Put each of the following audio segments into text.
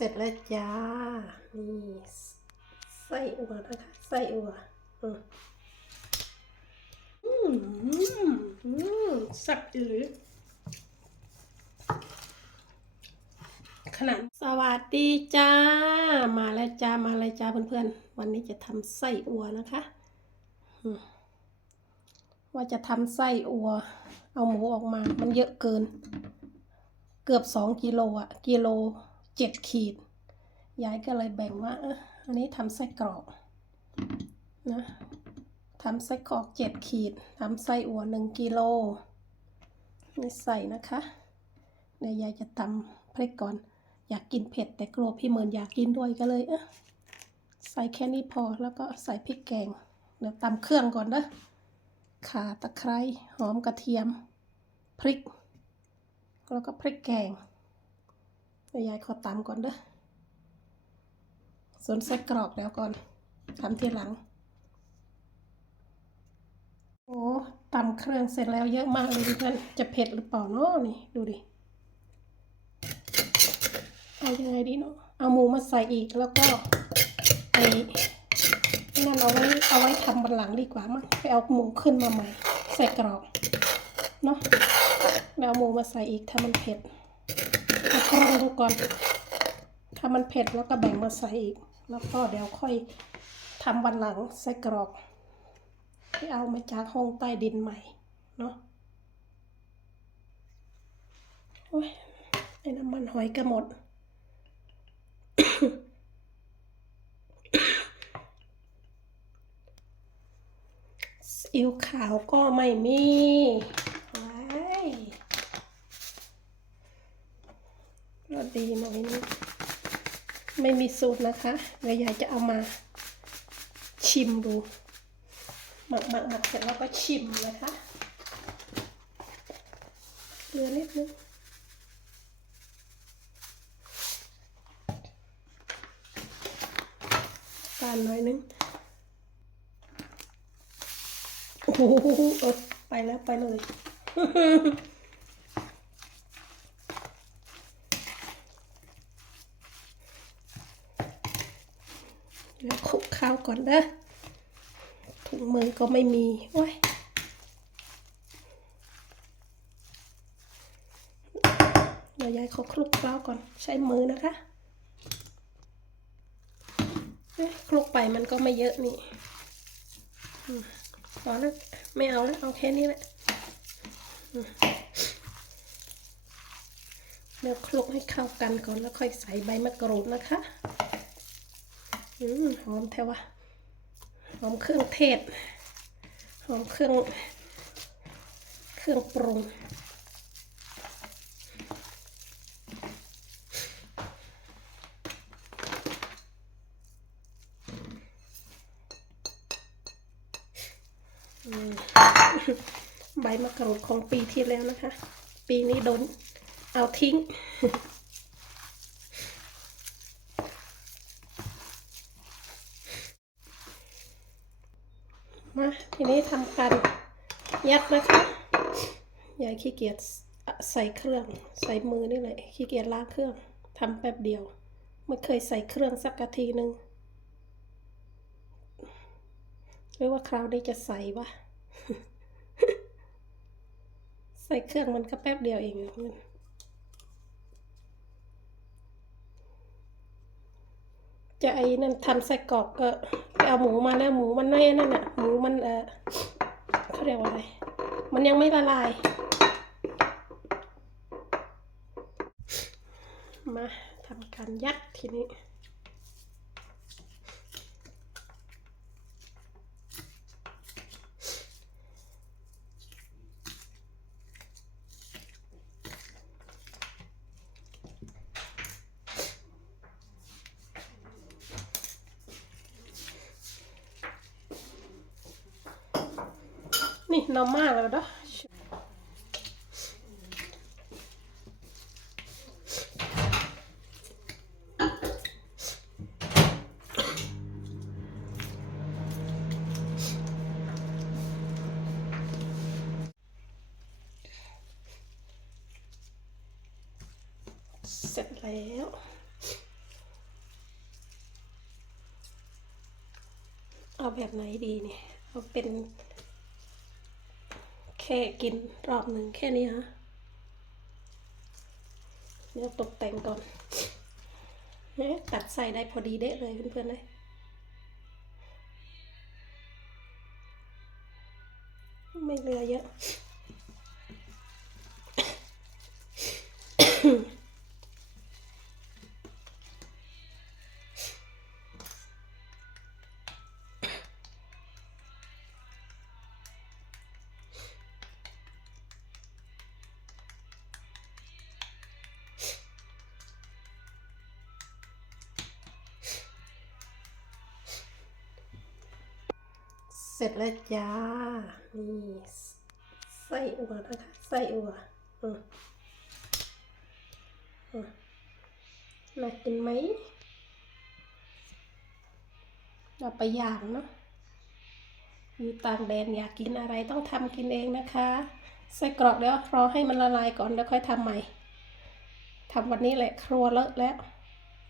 เสร็จแล้วจ้า นี่ไส้อัวนะคะไส้อัวอืมอืมอืมสับอือขนาดสวัสดีจ้า มาแล้วจ้า มาแล้วจ้าเพื่อนๆ วันนี้จะทำไส้อัวนะคะว่าจะทำไส้อัว เอาหมูออกมา มันเยอะเกิน เกือบสองกิโลอะกิโล เจ็ดขีด ยายก็เลยแบ่งว่าอันนี้ทำไส้กรอกนะทำไส้กรอกเจ็ดขีดทำไส้อั่วหนึ่งกิโลนี่ใส่นะคะเดี๋ยวยายจะตำพริกก่อน อยากกินเผ็ดแต่กลัวพี่เมินอยากกินด้วยก็เลยเออใส่แค่นี้พอแล้วก็ใส่พริกแกงเดี๋ยวตำเครื่องก่อนเด้อข่าตะไคร้หอมกระเทียม พริก แล้วก็พริกแกง เดี๋ยายขอตำก่อนเด้อส่วนไส้กรอกแล้วก่อนทำทีหลัง โอ้ตำเครื่องเสร็จแล้วเยอะมากเลยเพื่อนจะเผ็ดหรือเปล่าเนาะนี่ดูดิเอายังไงดีเนาะเอาหมูมาใส่อีกแล้วก็ไอ้นั่นเอาไว้เอาไว้ทำบันหลังดีกว่ามั้งไปเอาหมูขึ้นมาใหม่ใส่กรอกเนาะแล้วหมูมาใส่อีกถ้ามันเผ็ด เอากรองดูก่อน ถ้ามันเผ็ดแล้วก็แบ่งมาใส่อีก แล้วก็เดี๋ยวค่อยทำวันหลังใส่กรอกที่เอามาจากห้องใต้ดินใหม่ เนาะโอ้ยไอ้น้ำมันหอยก็หมด อิวขาวก็ไม่มีว้ายรส ดีหน่อยนึงไม่มีสูตรนะคะเดี๋ยวยายจะเอามาชิมดู หมักหมักหมักเสร็จแล้วก็ชิมนะคะเกลือนิดนึงตาลหน่อยนึงโอ้โหเออไปแล้วไปเลย เดี๋ยวคลุกข้าวก่อนเด้อถุงมือก็ไม่มีโอ้ยเดี๋ยวยายเขาคลุกข้าวก่อนใช้มือนะคะคลุกไปมันก็ไม่เยอะนี่พอแล้วไม่เอาแล้วเอาแค่นี้แหละเดี๋ยวคลุกให้เข้ากันก่อนแล้วค่อยใส่ใบมะกรูดนะคะ อืมหอมแท้วะหอมเครื่องเทศ หอมเครื่อง เครื่องปรุงใบมะกรูดของปีที่แล้วนะคะ ปีนี้โดนเอาทิ้ง มา ทีนี้ทำการยัดนะคะยายขี้เกียจใส่เครื่อง ใส่มือนี่แหละขี้เกียจล้างเครื่องทำแป๊บเดียว ไม่เคยใส่เครื่องสักกะทีหนึ่งหรือว่าคราวนี้จะใส่วะใส่เครื่องมันก็แป๊บเดียวเองอะมัน จะไอ้นั่นทำไส้กรอกก็ไปเอาหมูมาแล้วหมูมันไม่นั่นน่ะหมูมันเออเขาเรียกว่าอะไร มันยังไม่ละลาย มาทำการยัดทีนี้ นี่น้ำมากแล้วเด้อเสร็จแล้วเอาแบบไหนดีเนี่ย เอาเป็น ค่กินรอบหนึ่งแค่นี้ฮะเดี๋ยวตกแต่งก่อนเนี่ยตัดใส่ได้พอดีเด้เลยเพื่อนๆเลยไม่เหลือเยอะ เสร็จแล้วจ้า นี่ไส้อัวนะคะไส้อัวอืมอืมน่ากินไหมเราไปย่างเนาะอยู่ต่างแดนอยากกินอะไรต้องทำกินเองนะคะไส้กรอกเดี๋ยวรอให้มันละลายก่อนแล้วค่อยทำใหม่ทำวันนี้แหละครัวเลอะแล้ว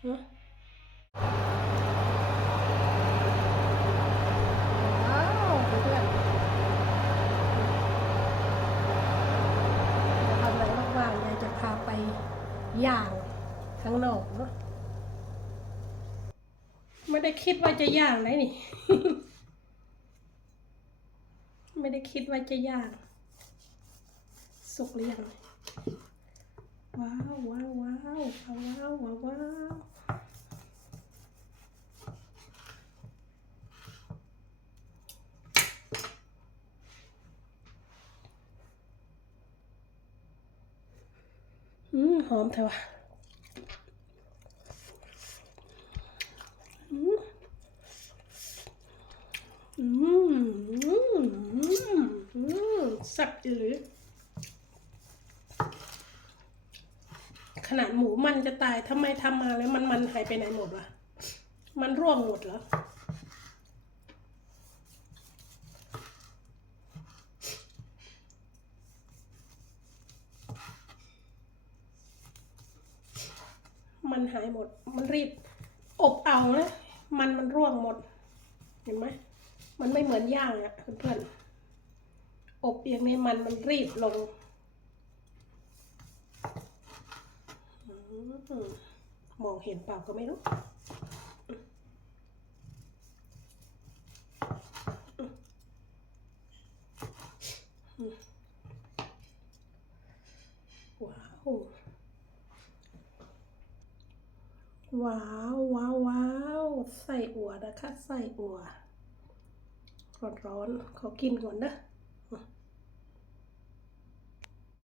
อืมาวเพื่อนๆเดี๋ยวทำอะไรว่างๆยายจะพาไป ย่างข้างนอกเนาะไม่ได้คิดว่าจะย่างไหนนี่ ไม่ได้คิดว่าจะย่าง สุกหรือยังว้าวว้าวว้าวว้าวว้าว อืมหอมเถอะอืมอืมอืมอืมอืมสักอีหรือขนาดหมูมันจะตายทำไมทำมาแล้วมันมันหายไปไหนหมดวะมันร่วงหมดเหรอ มันหายหมด มันรีบอบเอานะ มันมันร่วงหมด เห็นไหม มันไม่เหมือนย่างอะเพื่อนๆ อบอย่างนี้มันมันรีบลงมองเห็นเปล่าก็ไม่รู้ว้าว ว้าวว้าวว้าวใส่อัวนะคะ ใส่อัวร้อนๆขอกินก่อนนะ